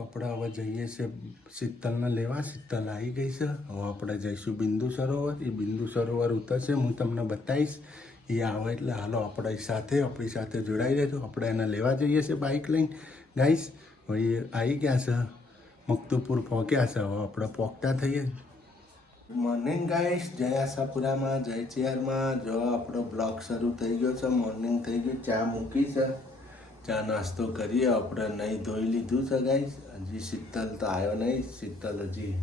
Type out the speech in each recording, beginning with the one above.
આપણે હવે જઈએ છે શીતલને લેવા. શીતલ આવી ગઈ છે. હવે આપણે જઈશું બિંદુ સરોવર. એ બિંદુ સરોવર ઉતરશે, હું તમને બતાવીશ. એ આવે એટલે હાલો આપણી સાથે જોડાઈ રહેજો. આપણે એને લેવા જઈએ છીએ બાઇક લઈને ગાઈસ. હવે એ આવી ગયા છે, મકતુપુર પહોંચ્યા છે. હવે આપણે પહોંચતા થઈએ. મોર્નિંગ ગાઈસ, જય આશાપુરામાં, જય ચેરમાં. જો આપણો બ્લોગ શરૂ થઈ ગયો છે. મોર્નિંગ થઈ ગયું, ચા મૂકી છે, ચા નાસ્તો કરીએ. આપણે નહીં ધોઈ લીધું છે ગાઈસ. હજી શીતલ તો આવ્યો નહીં. શીતલ હજી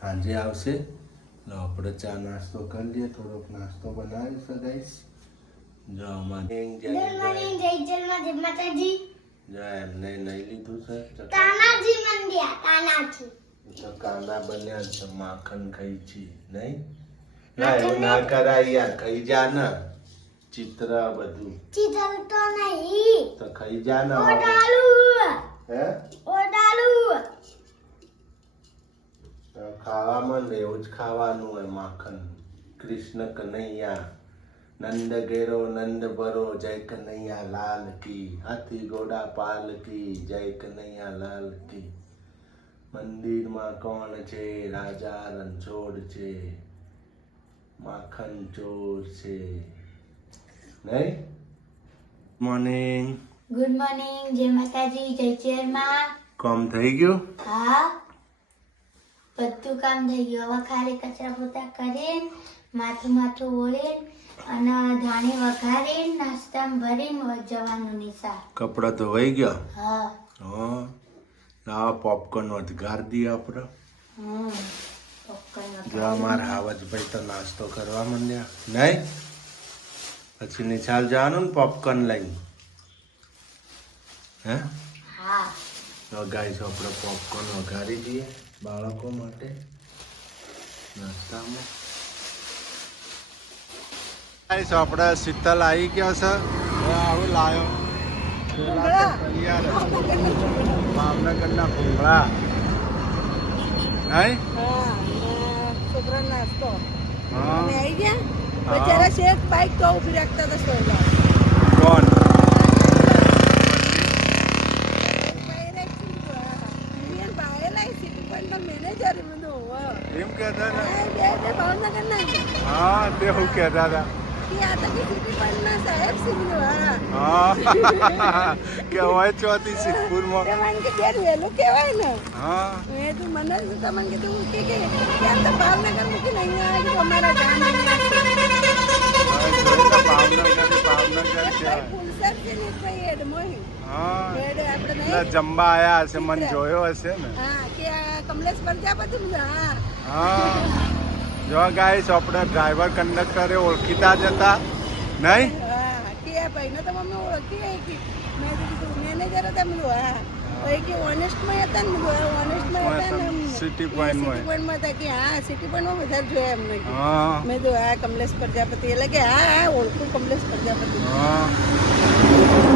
સાંજે આવશે. તો આપણે ચા નાસ્તો કરી લઈએ. થોડોક નાસ્તો બનાવ્યો છે ગાઈસ. જો અમારે એમને નહીં લીધું છે. કાના બન્યા છે, માખણ ખાઈ છે નહીં. ના એવું ના કરાય યાર, ખાઈ જા ને. ચિત્ર બધું ચિત્ર તો નહીં તો ખાઈ જા ને. હે ખાવામાં ને એવું જ ખાવાનું હોય માખણ. કૃષ્ણ કનૈયા, નંદ ઘેરો નંદ ભરો, જય કનૈયા લાલ કી. હાથી ઘોડા પાલ કી, જય કનૈયા લાલ કી. મંદિરમાં કોણ છે? રાજા રણછોડ છે, માખણ ચોર છે નહીં. મોર્નિંગ. ગુડ મોર્નિંગ, જય માતાજી, જય ચેરમાં. કામ થઈ ગયું? હા, બધું કામ થઈ ગયું. હવે ખાલી કચરા પોતા કરીને, માથું ઓળીને અને ધાણી વઘારીને નાસ્તામાં ભરીને જવાનું નિશા. કપડાં ધોવાઈ ગયા? હા. હા, આ પોપકોર્ન વધગાર દઈએ આપણે. જો અમારા હાવજભાઈ તો નાસ્તો કરવા માંડ્યા નહીં. પછી નિશાળ જવાનું ને પોપકોર્ન લઈને. હે હા. તો ગાઈસ આપણે પોપકોર્ન વઘારી દઈએ બાળકો માટે નાસ્તામાં. ગાઈસ આપણે શીતલ આવી ગયો છે. આવું લાયો ભાવનગરના ભૂંગળા. નહીં છોકરા નાસ્તો હા આવી ગયા. બચારા શેઠ બાઈક તો ઉભી રાખતા હતા સોયલા. કોણ? એમ કહેતા હતા. હા તે હું કહેતા હતા. હા કે હોય ચોથી સિદ્ધપુરમાં. વહેલું કહેવાય ને. હા મેં તું મને તમને કીધું કે ત્યાં તો ભાવનગર મૂકીને અહીંયા આવી તો અમારા ગામ જમવા આયા હશે, મને જોયો હશે ને. હા કે આ કમલેશ પ્રજાપતિ. હા હા જો ગાઈસ આપણે ડ્રાઈવર કંડક્ટરે ઓળખીતા જ હતા નહીં. હા કે આ ભાઈને તો મમ્મી ઓળખી કે મેં કીધું મેનેજર હતા. મેં હા ભાઈ કે ઓનેસ્ટમાં હતા ને. ઓનેસ્ટમાં હતા ને સિટી પોઈન્ટમાં હતા કે હા સિટી પોઈન્ટમાં વધારે જોયા એમને. હા મેં તો હા કમલેશ પ્રજાપતિ એટલે કે હા ઓળખું કમલેશ પ્રજાપતિ. હા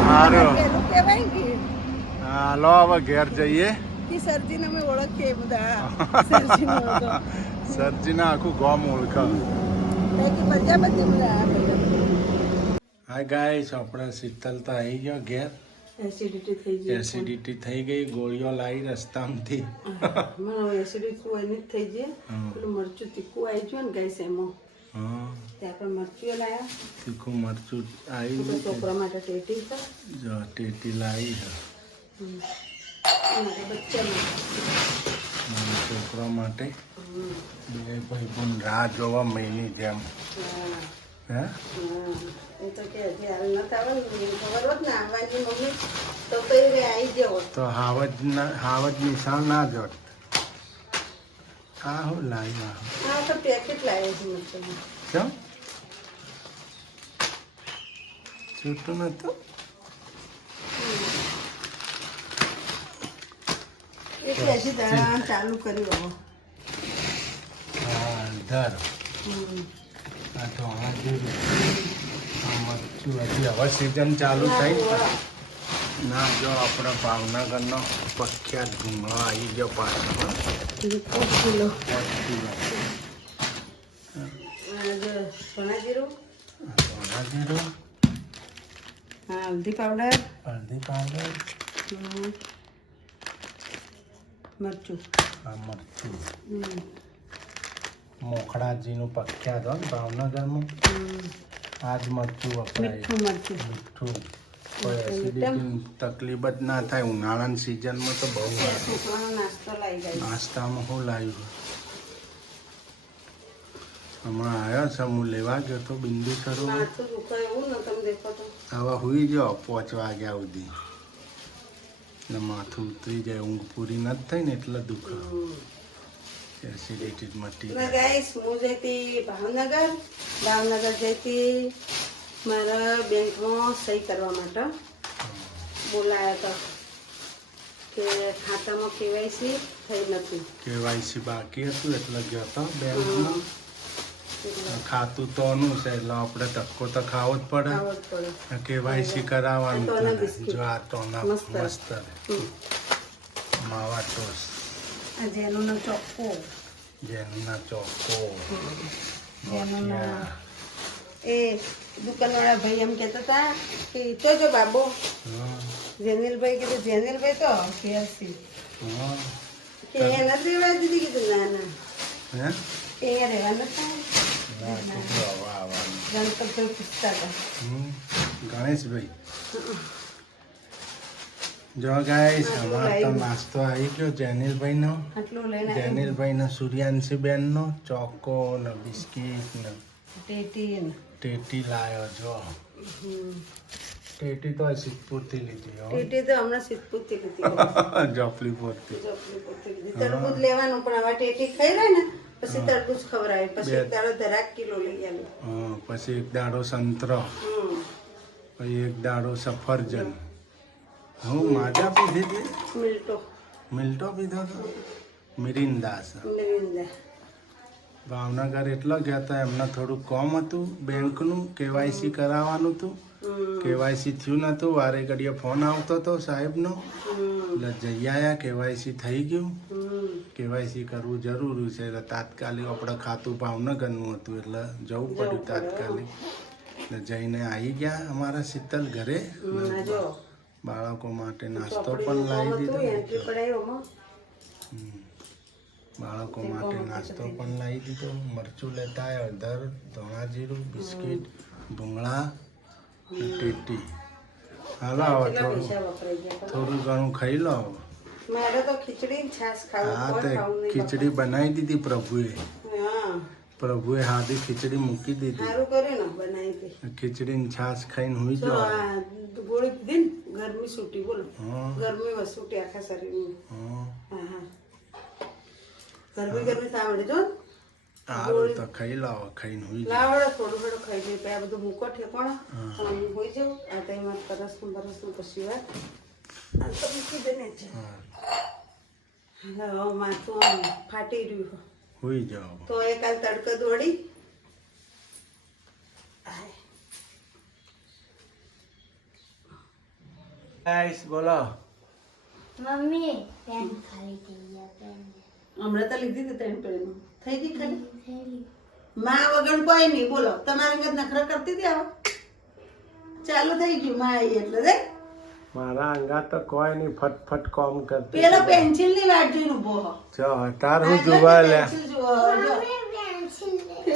સારું પેલું કહેવાય કે હાલો હવે ઘેર જઈએ. કે સરજીને અમે ઓળખીએ બધા. સરજીને ઓળખો. સરજીને આખું ગામ ઓળખાવ. પ્રજાપતિ બધા. હાય ગાઈસ, આપણે શીતલ તો આવી ગયો ઘેર. એસિડિટી થઈ ગઈ. એસિડિટી થઈ ગઈ. ગોળીઓ લાવી રસ્તામાંથી. મને એસિડિટી હોય ને થઈ જાય. પેલું મરચું તીખું આવી ગયું ને ગાઈસ એમાં. હા ત્યાં પણ મરચું લાવ્યા. તીખું મરચું આવી ગયું. છોકરા માટે ટેટી છે. જો ટેટી લાવી છે મારા છોકરા માટે. બે ભાઈ પણ રાહ જોવા મહિની જેમ. હે એ તો કે હજી હાલ નતા આવે ને ખબર હોત ને આવવાની મમ્મી તો કઈ રે આવી જાવ તો હાવજ નિશાળ ના જોત. આ હું લાવી હા તો પેકેટ લાવ્યો છું મરચું. કેમ છૂટું નતું? એટલે હજી દાણા ચાલુ કર્યું હવે. હા ધર આ તો મરચું હજી હવે સિઝન ચાલુ થઈ. ના જો આપણે ભાવનગરનો પ્રખ્યાત ભૂંગળો આવી ગયો પાછો. 5 કિલો. 5 કિલો સોના જીરું. હા હલ્દી પાવડર. મરચું. આ મરચું હમ. મોખડાજીનું પ્રખ્યાત હોય ને ભાવનગરમાં. આ જ મરચું વપરાય. મીઠું મરચું. મીઠું કોઈ એસિડિટીની તકલીફ જ ના થાય. ઉનાળાની સિઝનમાં તો બહુ સારું. છોકરાનો નાસ્તો લઈ જાય. નાસ્તામાં શું લાવ્યું? હમણાં આવ્યો છે, હું લેવા ગયો તો બિંદુ સરોવર. માથું દુખાય એવું ને તમે દેખો તો. હવે હુઈ જાઓ 5 વાગ્યા સુધી. ને માથું ઉતરી જાય, ઊંઘ પૂરી નથી થઈ ને એટલે દુખે. એસિડિટી મટી ના જાય. ગાઈસ, હું જઈતી ભાવનગર જઈતી મારા બેંકમાં સહી કરવા માટે. બોલાયા હતા કે ખાતામાં કેવાયસી થઈ નથી. કેવાયસી બાકી હતું એટલે ગયો તો બેંકમાં. ખાતું તો નું છે એટલે આપણે ધક્કો તો ખાવો જ પડે. ખાવો જ પડે. કેવાયસી કરાવવાનું ટોના હતું. બિસ્કિટ. જો આ ટોના મસ્ત. મસ્ત માવા ટોસ, આ જેનું ચોખ્ખો, જેનના ચોકો, જેનું મોઠિયા. એ દુકાનવાળા ભાઈ એમ કહેતા હતા કે તો જો બાબો હા, જેનિલભાઈ કીધું જેનિલભાઈ તો હોશિયારસી હા. કે એ નથી રહેવા દીધી. કીધું ના ના હે? એ રહેવા નથી. ના, છોકરો હવે આવવાનું. ગણપતભાઈ પૂછતા હતા. ગણેશભાઈ જો ગાઈસ અમારો તો નાસ્તો આવી ગયો જેનિલભાઈનો. આટલું લઈને આવી. જેનિલભાઈનો સૂર્યાંશીબેનનો ચોકો ને બિસ્કિટ ને ટેટી ને. ટેટી લાયો જો. ટેટી તો સિદ્ધપુરથી લીધી હો. ટેટી તો હમણાં સિદ્ધપુરથી લીધી. જોપલીપુરથી. તરબૂચ લેવાનું પણ હવે ટેટી ખાઈ રહે ને પછી તરબૂચ ખવડાવે. પછી એક દાડો ધરાક કિલો લઈ આવ્યો. હા, પછી એક દાડો સંતરો, પછી એક દાડો સફરજન. હું માજા પીધી હતી. મિલ્ટો મિલ્ટો પીધો હતો. મિરિંદા છે. મિરિંદા. ભાવનગર એટલો ગયા હતા, એમને થોડું કામ હતું બેંકનું. કેવાયસી કરાવવાનું હતું. કેવાયસી થયું નતું. વારે ઘડીએ ફોન આવતો હતો સાહેબનો. એટલે જઈ આવ્યા. કેવાયસી થઈ ગયું. કેવાયસી કરવું જરૂરી છે એટલે તાત્કાલિક આપણે ખાતું ભાવનગરનું હતું એટલે જવું પડ્યું તાત્કાલિક. એટલે જઈને આવી ગયા અમારા શીતલ ઘરે. જો બાળકો માટે નાસ્તો પણ લાવી દીધો. એન્ટ્રી પડાયો. બાળકો માટે નાસ્તો પણ લાવી દીધો. મરચું લેતા આવ્યા, હળદર, ધોણા જીરું, બિસ્કિટ, ભૂંગળા ને ટેટી. હાલો હવે થોડું વપરાઈ ગયા. થોડું ઘણું ખાઈ લો. મારે તો ખીચડી ને છાશ ખાવું. હા, કોણ તે ખાવું નહીં ખીચડી બનાવી દીધી પ્રભુએ. બાપા. હા, પ્રભુએ હાદી ખીચડી મૂકી દીધી. સારું કર્યું ને બનાવી હતી. ખીચડી ને છાશ ખાઈને હુઈ જો જાઓ. આ ગોળી પીધી ને ગરમી છૂટી. બોલો, હા, ગરમી વસૂટી આખા શરીરમાં. હા. હા હા, ગરમી થવા માંડે. જો સારું તો ખાઈ લો હવે, ખાઈને હુઈ જાઓ. લાવડો થોડું થોડું ખાઈ લઈએ. પછી આ બધું મૂકો ઠેકોણા. હું હોઈ જાઉં. આ ટાઈમમાં પરસનું પછી વાત આ તો મૂકી દે ને છે. હા, હવે માથું આમ ફાટી રહ્યું. હુઈ જાઓ. તો એ કાલ તડકો દોડી. ગાઈસ બોલો. મમ્મી પેન ખાલી થઈ ગયા પેન હમણાં તો લીધી હતી 3 પેન. થઈ ગઈ ખાલી. થયેલી. માં વગર કોઈ નહીં. બોલો, તમારે ઘર નખરા કરતી હતી. આવો ચાલુ થઈ ગયું માં આવી એટલે રે. મારા અંગા તો કોઈ નહીં, ફટફટ કામ કરતી. પેલો પેન્સિલ ની વાટ જોઈને ઉભો હો. જો તાર હું જોવા લે. પેન્સિલ જુઓ.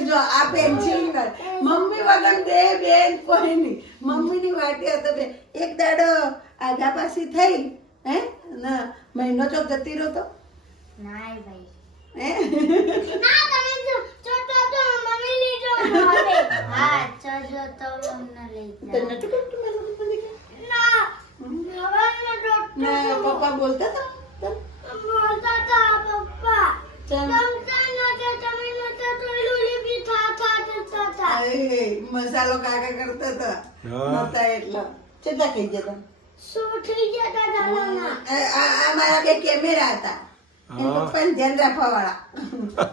જો આ પેન્સિલ ની વાત. મમ્મી વગર બે બેન કોઈ નહીં. મમ્મી ની વાટે હતો બે. એક દાડો આગા પાછી થઈ હે ના મહિનો ચોક જતી રહ્યો તો નાય ભાઈ હે ના તમે જો તો મમ્મી લઈ જાઓ હવે હા જો તો મમ્મી લઈ તને જાઓ નતું ગમતું મારું પપ્પા ને? ના હવે ના પપ્પા બોલતા હતા તને? બોલતા હતા પપ્પા ચાલ. અરે, મસાલો કાકા કરતા હતા હા. નતા એટલા કેટલા ખાઈ જતા દાદાના આ મારા બે કેમેરા હતા એ હા. પપ્પાને ધ્યાન રાખવા વાળા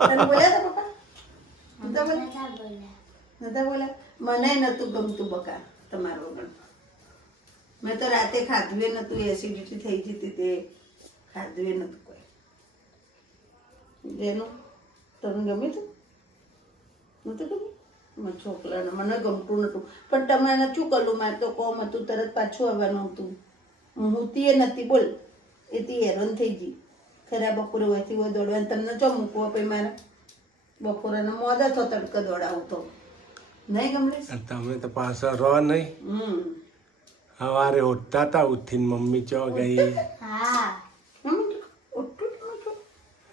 તને બોલ્યા હતા પપ્પા નતા બોલ્યા નતા બોલ્યા મને નતું ગમતું બકા તમારું વગર મેં તો રાતે ખાધું નતું એસિડિટી થઈ જતી તે ખાધું નતું કોઈ જેનું તને ગમ્યું તું નતું ગમ્યું મારા છોકરાને મને ગમતું નતું પણ તમારે શું કરલું મારે તો કોમ હતું તરત પાછું આવવાનું હતું હું તે નથી બોલ એ તે હેરાન થઈ ગઈ ખરા બપોરે હોયથી હોય દોડવાનું તમને ચો મૂકવો પછી મારે બપોરે મોદ હતો તડકો દોડાવું તો નહીં કમલેશ? તમે તો પાછા રહો નહીં. સવારે ઉઠતા હતા ઉઠીને મમ્મી ચો ગઈ. હા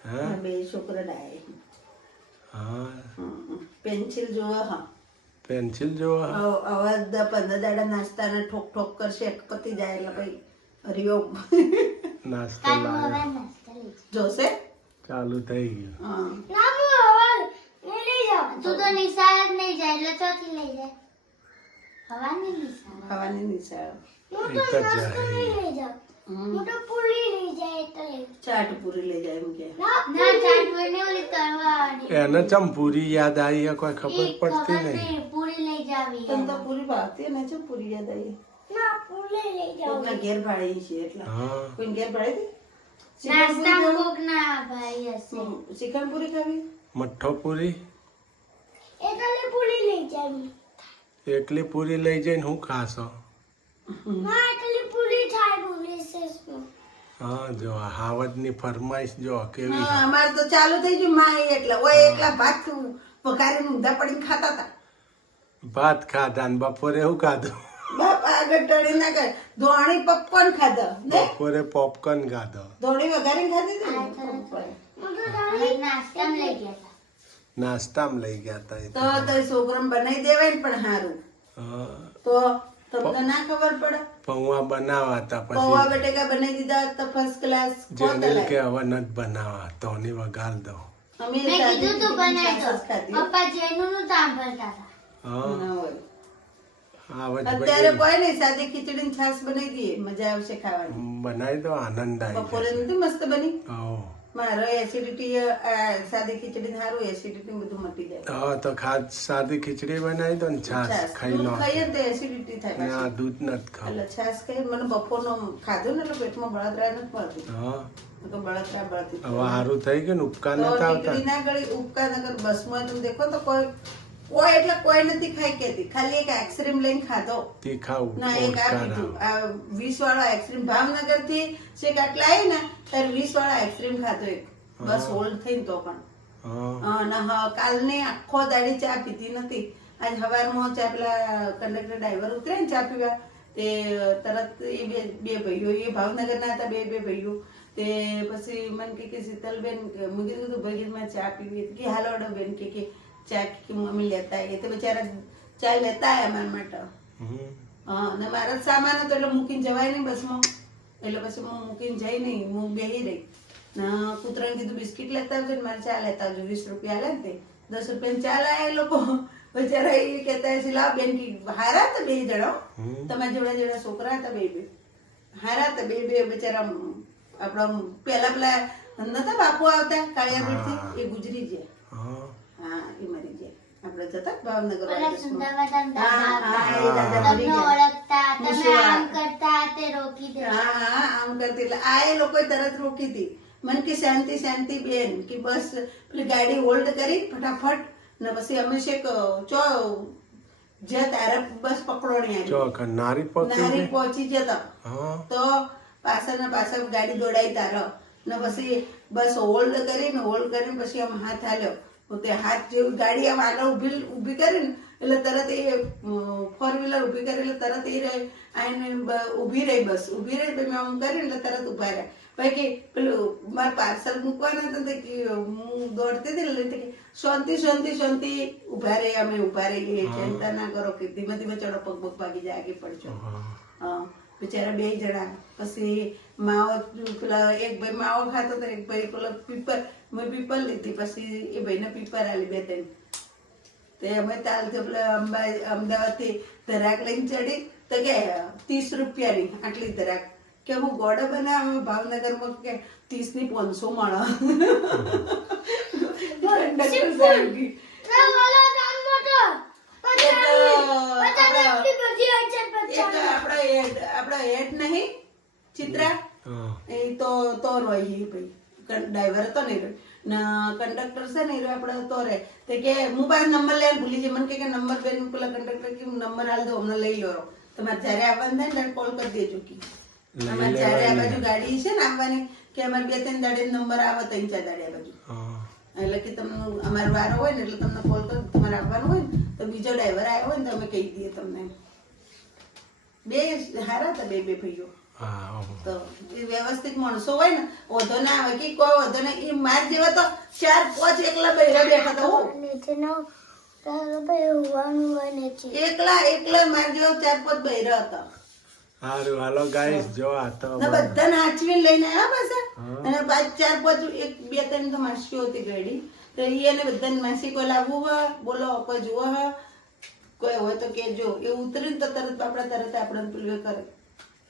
હા બે છોકરા ડાય હા પેન્સિલ જોવા. હા પેન્સિલ જોવા. હવે 15 દાડા નાસ્તાને ઠોક ઠોક કરશે પતી જાય એટલે ભાઈ હરિઓમ નાસ્તો કાલ લાવે. હવા નાસ્તા લઈ જા. જોશે. ચાલુ થઈ ગયું. હા ના હું હવા નહીં લઈ જાઉં. તું તો નિશાળ જ નહીં જાય એટલે ચોથી લઈ જાય. હવાની નિશાળ. ખાવાની નિશાળ. હું એ તો તો નાસ્તો જાય. નહીં લઈ જાઉં. હું તો પૂરી લઈ જાય એટલે. ચાટ પૂરી લઈ જાય એમ કે. ના ચાટવું ને ઓલી તળવાની. એને ચમ પૂરી યાદ આવી એ કોઈ ખબર પડતી નહીં. નહીં પૂરી લઈ જાવી. તને તો પૂરી ભાવતી ને છે પૂરી યાદ આવી. ના પૂરી લઈ જાવ. કોકના ઘેર ભાડી છે એટલે. હા કોઈ ઘેર ભાડી નાસ્તા કોક ના ભાઈ હશે. ચિકન પૂરી ખાવી. મઠ્ઠો પૂરી એટલે પૂરી લઈ જાવી. એકલી પૂરી લઈ જઈને હું ખાશો? ના એટલે પૂરી થાય પૂરી છે. હા જો આ હાવજની ફરમાઈશ જો કેવી. હા અમારે તો ચાલુ થઈ ગયું માં એટલે ઓય એકલા ભાત પકારીને ઊંધા પડીને ખાતા હતા. ભાત ખાધા ને બપોરે શું ખાધું? બાપ આગળ ટળી ના કર ધોણી પોપકોર્ન ખાધો ને બપોરે પોપકોર્ન ખાધો. ધોણી વઘારીને ખાધી હતી ને popcorn. નાસ્તામાં લઈ ગયા હતા. નાસ્તામાં લઈ ગયા હતા એ તો. તો છોકરાને બનાવી દેવાય ને પણ સારું હા, તો તમને ના ખબર પડે. પૌવા બનાવા હતા પૌવા પછી બટેકા બનાવી દીધા હોત તો ફર્સ્ટ ક્લાસ જેને કે હવે નથી બનાવવા તો ની વઘાર દો. અમે મેં કીધું તું બનાવી દો. છાશ ખાધી. પપ્પા જેનું નું સાંભળતા હતા. હા ના હોય. હાવજ અત્યારે કોઈ નહીં સાદી ખીચડી ને છાશ બનાવી દઈએ મજા આવશે ખાવાની. બનાવી દો આનંદ આવી બપોરે જશે. નથી મસ્ત બની. હા મારો એસિડિટી સાદી ખીચડી સારું એસિડિટી બધું મટી જાય. હા તો સાદી ખીચડી બનાવી દો ને છાશ છાશ ખાઈ દૂધ લો. ખાઈએ ને તો એસિડિટી થાય ને આ પાછી. દૂધ નથી ખાવું. એટલે છાશ ખાઈ મને બપોરનો ખાધું ને એટલે પેટમાં બળતરા નથી મળતી. હા તો બળતરા બળતી હવે સારું થઈ ગયું ને ઉપકાર તો નથી આવતા. ટીકડી ના ગળી ઉપકાર નગર બસમાં તમે દેખો તો કોઈ એટલે કોઈ નથી ખાઈ કેતી ખાલી એક આઈસ્ક્રીમ લઈને ખાધો. તે ખાવું ના એક આ ઓડકાર પીધું આવે. આ 20 વાળો આઈસ્ક્રીમ ભાવનગર થી છેક આટલા આવી ને ત્યારે 20 વાળો આઈસ્ક્રીમ ખાધો એક બસ હોલ્ડ થઈને તો પણ. હા અને કાલની આખો દાડી ચા પીધી નથી. આજ સવારમાં ચા પેલા કંડક્ટર ડ્રાઈવર ઉતરે ને ચા પીવા તે તરત એ બે ભાઈઓ એ ભાવનગરના હતા બે ભાઈઓ તે પછી મને કે શીતલબેન મેં કીધું ભાઈ મેં ચા પીવી કે હાલો અડો બેન કે ચા કે મમ્મી લેતા આવીએ તો બિચારા ચા લેતા આવ્યા મારા માટે. હમ. હા અને મારા જ સામાન હતો એટલે મૂકીને જવાય નહીં બસમાં એટલે પછી હું મૂકીને જઈ નહીં હું બેસી રહી. ના કૂતરાને કીધું બિસ્કિટ લેતા આવજો ને મારે ચા લેતા આવજો 20 રૂપિયા લે ને તે 10 રૂપિયાની ચા લાયા એ લોકો બચારા એ કહેતા હશે લાવ બેન કે હારા હતા બે જણા હમ. તમારા જોડે જોડે છોકરા હતા બે હારા હતા બે બચારા આપણા પેલા નતા બાપુ આવતા કાળિયાપીઠથી એ ગુજરી ગયા. હા હા એ મરી ગયા. આપણે જતા ભાવનગર ઓલા વાળા સુંદરવાદા ના હા, દાદા હા, એ દાદા હતા. મરી તમને ગયા. ઓળખતા તમે મુસવા. આમ કરતા તે રોકી દે. હા આમ કરતી એટલે આ એ લોકોએ તરત રોકી હતી. મને કે શાંતિ શાંતિ બેન કે બસ પેલી ગાડી હોલ્ડ કરી ફટાફટ ને પછી અમે શેક ચો જે તારે બસ પકડોણી આવી ચોક નારી પકડી નારી પહોંચી જતા હા તો પાછળ ગાડી દોડાઈ તારો ને પછી બસ હોલ્ડ કરીને પછી આમ હાથ હાલ્યો તો તે હાથ જેવું ગાડી આમ આગળ ઊભી કરીને એટલે તરત એ 4 વ્હીલર ઊભી કરી એટલે તરત એ આઈને ઊભી રહી બસ ઊભી રહી મેં આમ કરીને એટલે તરત ઊભા રહ્યા. ભાઈ કે પેલું મારા પાર્સલ મૂકવાના હતા તો કે હું દોડતી હતી એટલે કે શાંતિ શાંતિ શાંતિ ઊભા રહી અમે ઊભા રહીએ ચિંતા ના કરો કે ધીમે ધીમે ચડો પગ ભાગી જાય આગળ પડજો. હા બિચારા બે જણા પછી માવો પેલા એક ભાઈ માવો ખાતો હતો એક ભાઈ પેલો પીપર મેં પીપર લીધી પછી એ ભાઈને પીપર આલી 2-3 તે અમે તાલથી પેલા અમદાવાદ થી ધરાક લઈને ચડી તો કે 30 રૂપિયાની આટલી ધરાક કે હું ગોળો બનાવ ભાવનગરમાં કે 30 ની 500 મળે. ના ઓલા કામ મોટો. આપડા હેડ નહીં ચિત્રા હા એ તો રોય એ ભાઈ ડ્રાઈવર હતો ને કંડક્ટર છે ને એ આપડે તો રે તે કે હું પાસે નંબર લઈને ભૂલી જાય મને કે નંબર બેન પેલા કંડક્ટર કે નંબર હાલ દો અમને લઈ લો તમારે જયારે આવવાનું થાય ને કોલ કરી દેજો કે અમારે જયારે આ બાજુ ગાડી છે ને આવવાની કે અમારે 2-3 દાડે નંબર આવે 3-4 દાડે બાજુ હા. એટલે કે તમને અમારો વારો હોય ને એટલે તમને કોલ કરો તમારે આવવાનું હોય ને તો બીજો ડ્રાઈવર આવ્યો હોય ને તો અમે કહી દઈએ તમને. બે હારા હતા બે ભાઈઓ. હા. તો એ વ્યવસ્થિત માણસો હોય ને વધો ના આવે કે કોઈ વધો ના એ માર જેવા તો 4-5 એકલા બૈરા બેઠા હતા એકલા માર જેવા 4-5 બૈરા હતા. સારું હાલો ગાઈસ જો આ તો ને બધાને હાચવીને લઈને આવ્યા પાછા અને 5-4-5 2-3 તો માસીઓ હતી ગળી તો એને બધાને માસી કોઈ લાવવું હોય બોલો કોઈ જુઓ હોય કોઈ હોય તો કેજો એ ઉતરીને તો તરત આપણે પેલું કરે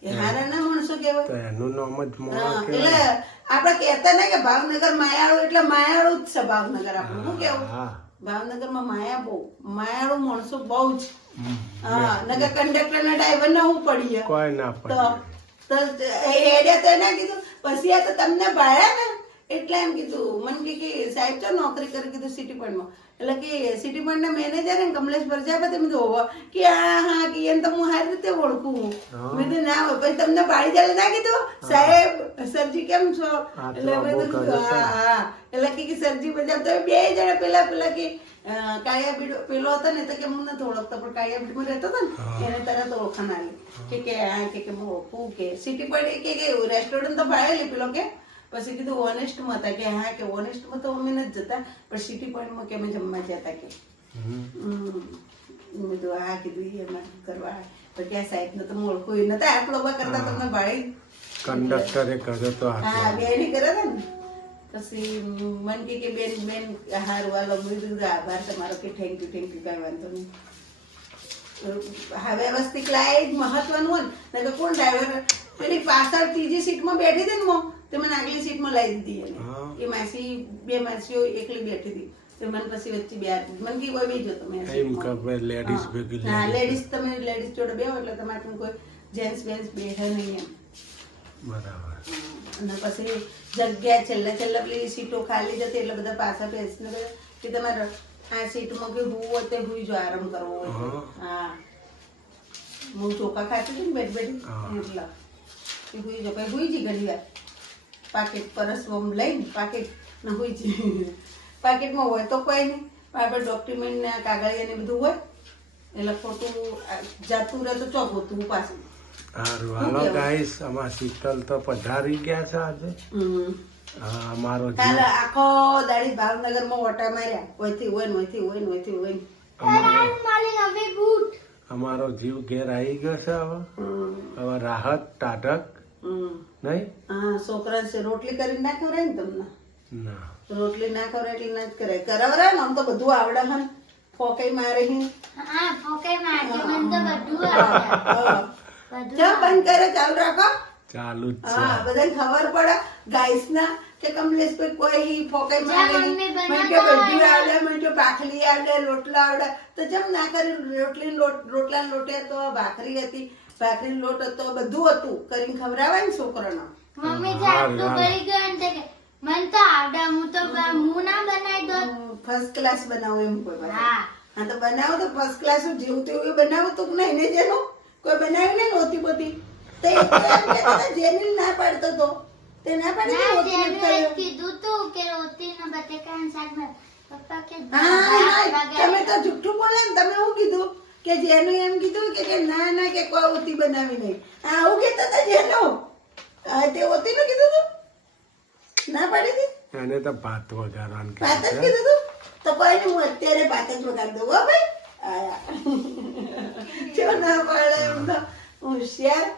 એ હારા ના માણસો કહેવાય. તો એનું નામ જ મોણો એટલે કહેવાય. આપણે કહેતા ને કે ભાવનગર માયાળું એટલે માયાળું જ છે ભાવનગર આપણું શું કેવું હા. ભાવનગરમાં માયાળું માણસો બહુ જ હા નકર કંડક્ટર ના ડ્રાઈવર ના હું પડીએ કોઈ ના તો પડે. હેડે તો એના કીધું પછી આ તો તમને ભાડ્યા ને એટલે એમ કીધું મને કે સાહેબ તો નોકરી કરી કીધું સિટી પોઈન્ટમાં એટલે કે સિટી પોઈન્ટ ના મેનેજર ને કમલેશ પ્રજાપતિ મેં હોવા કે હા કે એને તો હું સારી રીતે ઓળખું મેં કીધું ના હોય પછી તમને ભાડી ચાલે ના કીધું સાહેબ સરજી કેમ છો એટલે મેં કીધું હા એટલે કે સરજી પ્રજાપતિ બે જણા પેલા કે કાળિયા બીડો પેલો હતો ને તો કે હું નથી ઓળખતો પણ કાળિયા બીડમાં રહેતો હતો ને એને તરત ઓળખાણ આવી કે હા કે હું ઓળખું કે સિટી પોઈન્ટ કે રેસ્ટોરન્ટ તો ભાડેલી પેલો કે પછી કીધું ઓનેસ્ટમાં હતા કે હા કે ઓનેસ્ટમાં તો અમે નથી જતા પણ સિટી પોઈન્ટમાં કે અમે જમવા જતા કે મેં કીધું હા કીધું એમાં કરવા તો કે સાહેબ ને તો હું ઓળખું એ નતા આટલો કરતા તમને ભાડે કંડક્ટરે કર્યો તો હા બેની કરે ને પછી મન કે બેન હારું વાલો મેં કીધું આભાર તમારો કે થેન્ક યુ કઈ વાંધો નહીં. હા વ્યવસ્થિત લાય જ મહત્વનું હોય ને તો કોણ ડ્રાઈવર પેલી પાછળ ત્રીજી સીટમાં બેઠી હતી ને તે મને આગલી સીટમાં લાવી દીધી એને એ માસી બે માસીઓ એકલી બેઠી હતી તે મને પછી વચ્ચે બે મને કે કોઈ બેજો તમે એમ કે લેડીઝ ભેગી હા લેડીઝ તમે લેડીઝ જોડે બેહો એટલે તમારે કોઈ જેન્ટ્સ બેન્સ બેઠા નહીં એમ બરાબર. અને પછી જગ્યા છેલ્લા પેલી સીટો ખાલી જતી એટલે બધા પાછા બેસીને કે તમારે આ સીટમાં કે હું હોય તે હુઈ જો આરામ કરવો હોય હા હું ચોખા ખાતી હતી ને બેઠી એટલે કે હુઈ જો પછી હુઈ જી ઘણી વાર પાકેટ પરસમાં લઈને પાકેટ ને હુઈ જી પાકેટમાં હોય તો કોઈ નહીં આપણે ડોક્યુમેન્ટ ને કાગળિયા ને બધું હોય એટલે ખોટું જાતું રહે તો ચોક હોતું પાછું. સારું હાલો ગાઈસ અમાર શીતલ તો પધારી ગયા છે આજે. હા અમારો કાલે આખો દાડી ભાવનગરમાં ઓટા માર્યા ઓયથી હોય ને ઓયથી હોય અમારો જીવ ઘેર આવી ગયો છે હવે રાહત ટાઢક નહીં. હા છોકરા છે રોટલી કરીને ના ખવડાય ને તમને ના રોટલી ના ખવડાય એટલે ના જ કરે કરાવરા ને આમ તો બધું આવડે હન ફોકઈ મારે હી હા ફોકે મારજે મને તો બધું આવડે. ચા બંધ કરે ચાલુ રાખો ચાલુ જ છે. હા બધાને ખબર પડે ગાઈસ ના કે કમલેશ કોઈ ફોકઈ મારે મમ્મી મને કે બધું આવડે મને કે ભાખરી આવડે રોટલા આવડે તો જેમ ના કરી રોટલા લોટે તો ભાખરી હતી ભાખરી લોટ હતો બધું હતું કરીને ખવડાવાય ને છોકરાનો મમ્મી જે આટલું કરી ગયો ને તે કે મને તો આવડે હું તો હું ના બનાવી દો. ફર્સ્ટ ક્લાસ બનાવો એમ કોઈ પાસે હા હા તો બનાવો તો ફર્સ્ટ ક્લાસ જેવું તેવું બનાવો તો નહીં ને જેનું કોઈ બનાવ્યું નહીં નહોતી પોતી તો એ તો એમ કહેતા હતા, જેનિલ ના પાડતો તો તે ના પાડી ના નહોતી જેનું ખાયું. એક કીધું તું કે રોટી ને બટેકાનું શાક બને. પપ્પા કે હા તમે તો જુઠ્ઠું બોલે ને તમે શું કીધું કે જેનું એમ કીધું કે ના ના કે કોઈ ઓતી બનાવી નહીં હા આવું કહેતા હતા જેનું તે ઓતી નું કીધું તું ના પાડી હતી એને તો ભાત વગાડવાનું ભાત જ કીધું છે. કીધું તું તો કોઈ નહીં હું અત્યારે ભાત જ વગાડી દઉં હો ભાઈ આયા જો ના પાડે એમ તો હોશિયાર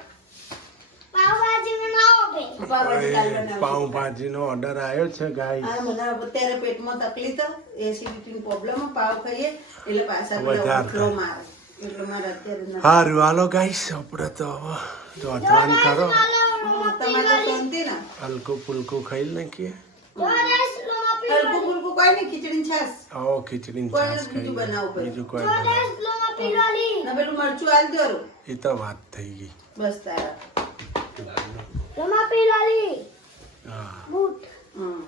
પાવભાજી બનાવો બે. પાવભાજી કાલ બનાવજો. પાઉંભાજી નો ઓર્ડર આવ્યો છે ગાઈસ. હા મને અત્યારે પેટમાં તકલીફ એસિડિટી પ્રોબ્લેમ પાવ ખાઈએ એટલે પાછા પેલા વધારે ઉઠલો મારે એટલે મારે અત્યારે નથી. સારું હાલો ગાઈસ આપણે તો હવે રોધવાન કરો તમારે તો શાંતિ ને હલકું ફુલકું ખાઈ નાખીએ. હલકું ફુલકું કોઈ નહીં ખીચડી ને છાશ આવો ખીચડી કોઈ છાશ બીજું ખાઈ બનાવવું પડે. બીજું કોઈ બનાવ. ને પેલું મરચું આલજો હારું. એ તો વાત થઈ ગઈ. બસ તારા હા હમ